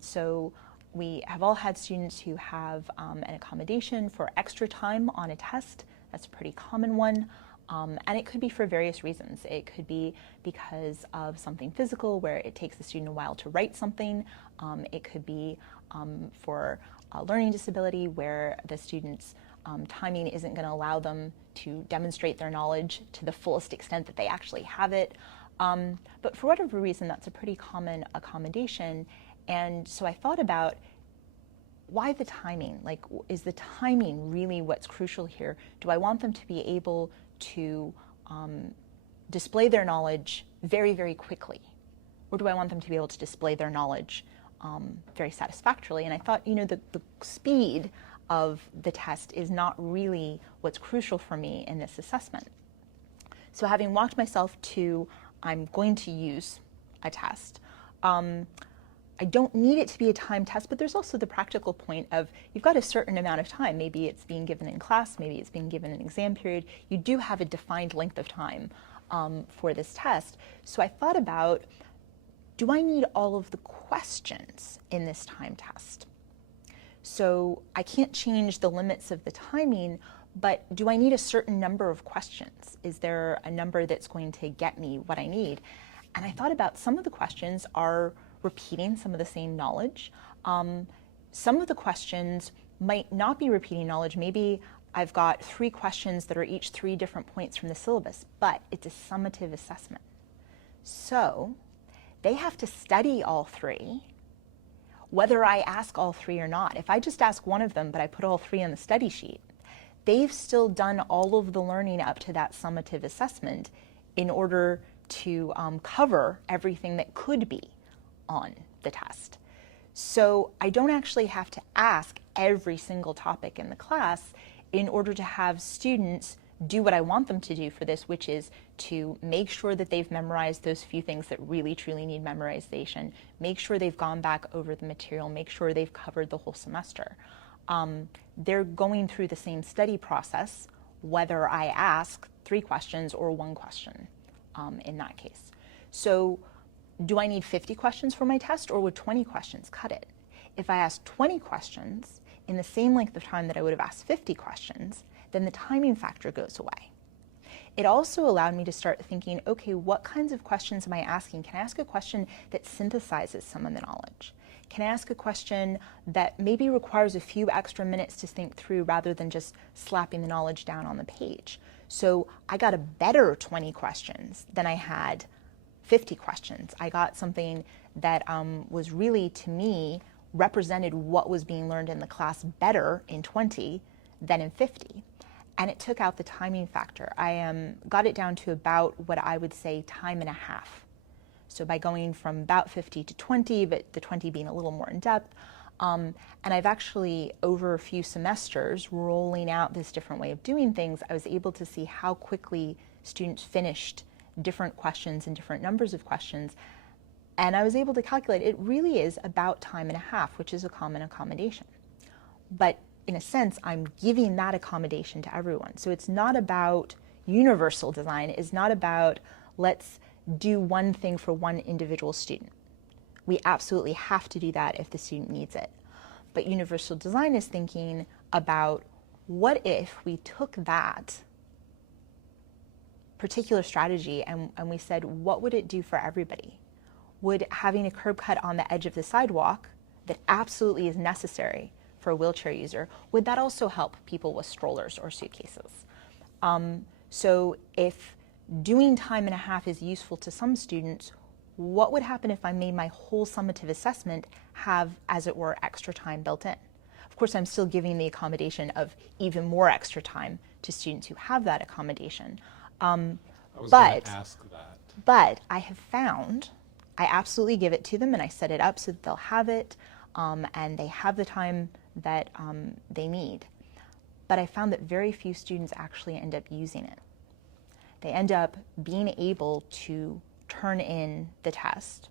So we have all had students who have an accommodation for extra time on a test. That's a pretty common one. And it could be for various reasons. It could be because of something physical where it takes the student a while to write something. It could be for a learning disability where the student's timing isn't going to allow them to demonstrate their knowledge to the fullest extent that they actually have it. But for whatever reason, that's a pretty common accommodation. And so I thought about, why the timing? Like, is the timing really what's crucial here? Do I want them to be able to display their knowledge very, very quickly? Or do I want them to be able to display their knowledge very satisfactorily? And I thought, the speed of the test is not really what's crucial for me in this assessment. So having walked myself to, I'm going to use a test, I don't need it to be a time test, but there's also the practical point of, you've got a certain amount of time. Maybe it's being given in class, maybe it's being given an exam period. You do have a defined length of time for this test. So I thought about, do I need all of the questions in this time test? So I can't change the limits of the timing, but do I need a certain number of questions? Is there a number that's going to get me what I need? And I thought about, some of the questions are repeating some of the same knowledge. Some of the questions might not be repeating knowledge. Maybe I've got 3 questions that are each 3 different points from the syllabus, but it's a summative assessment. So they have to study all 3, whether I ask all 3 or not. If I just ask one of them, but I put all 3 on the study sheet, they've still done all of the learning up to that summative assessment in order to cover everything that could be on the test. So I don't actually have to ask every single topic in the class in order to have students do what I want them to do for this, which is to make sure that they've memorized those few things that really truly need memorization, make sure they've gone back over the material, make sure they've covered the whole semester. They're going through the same study process, whether I ask 3 questions or 1 question in that case. So do I need 50 questions for my test, or would 20 questions cut it? If I ask 20 questions in the same length of time that I would have asked 50 questions, then the timing factor goes away. It also allowed me to start thinking, okay, what kinds of questions am I asking? Can I ask a question that synthesizes some of the knowledge? Can I ask a question that maybe requires a few extra minutes to think through rather than just slapping the knowledge down on the page? So I got a better 20 questions than I had 50 questions. I got something that was really, to me, represented what was being learned in the class better in 20 than in 50. And it took out the timing factor. I got it down to about what I would say time and a half. So by going from about 50 to 20, but the 20 being a little more in depth. And I've actually, over a few semesters, rolling out this different way of doing things, I was able to see how quickly students finished different questions and different numbers of questions. And I was able to calculate it really is about time and a half, which is a common accommodation. But in a sense, I'm giving that accommodation to everyone. So it's not about universal design. It's not about, let's do one thing for one individual student. We absolutely have to do that if the student needs it. But universal design is thinking about, what if we took that particular strategy and we said, what would it do for everybody? Would having a curb cut on the edge of the sidewalk that absolutely is necessary for a wheelchair user, would that also help people with strollers or suitcases? So if doing time and a half is useful to some students, what would happen if I made my whole summative assessment have, as it were, extra time built in? Of course, I'm still giving the accommodation of even more extra time to students who have that accommodation. I was going to ask that. But I have found, I absolutely give it to them and I set it up so that they'll have it and they have the time that they need. But I found that very few students actually end up using it. They end up being able to turn in the test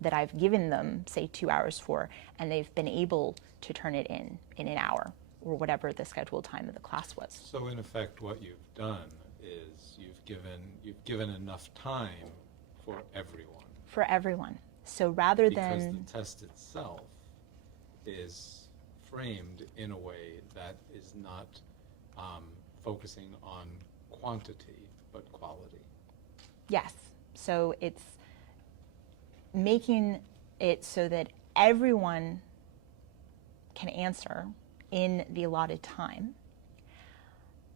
that I've given them, say 2 hours for, and they've been able to turn it in an hour or whatever the scheduled time of the class was. So in effect, what you've done is you've given enough time for everyone. For everyone. So rather because than, the test itself is framed in a way that is not focusing on quantity, but quality. yes, so it's making it so that everyone can answer in the allotted time.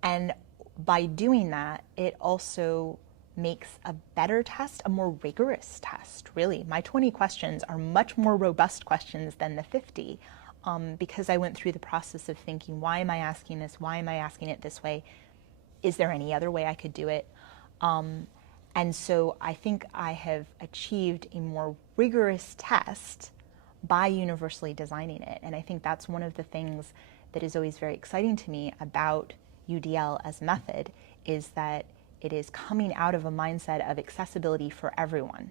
And by doing that, it also makes a better test, a more rigorous test, really. My 20 questions are much more robust questions than the 50 because I went through the process of thinking, why am I asking this? Why am I asking it this way? Is there any other way I could do it? And so I think I have achieved a more rigorous test by universally designing it. And I think that's one of the things that is always very exciting to me about UDL as a method, is that it is coming out of a mindset of accessibility for everyone.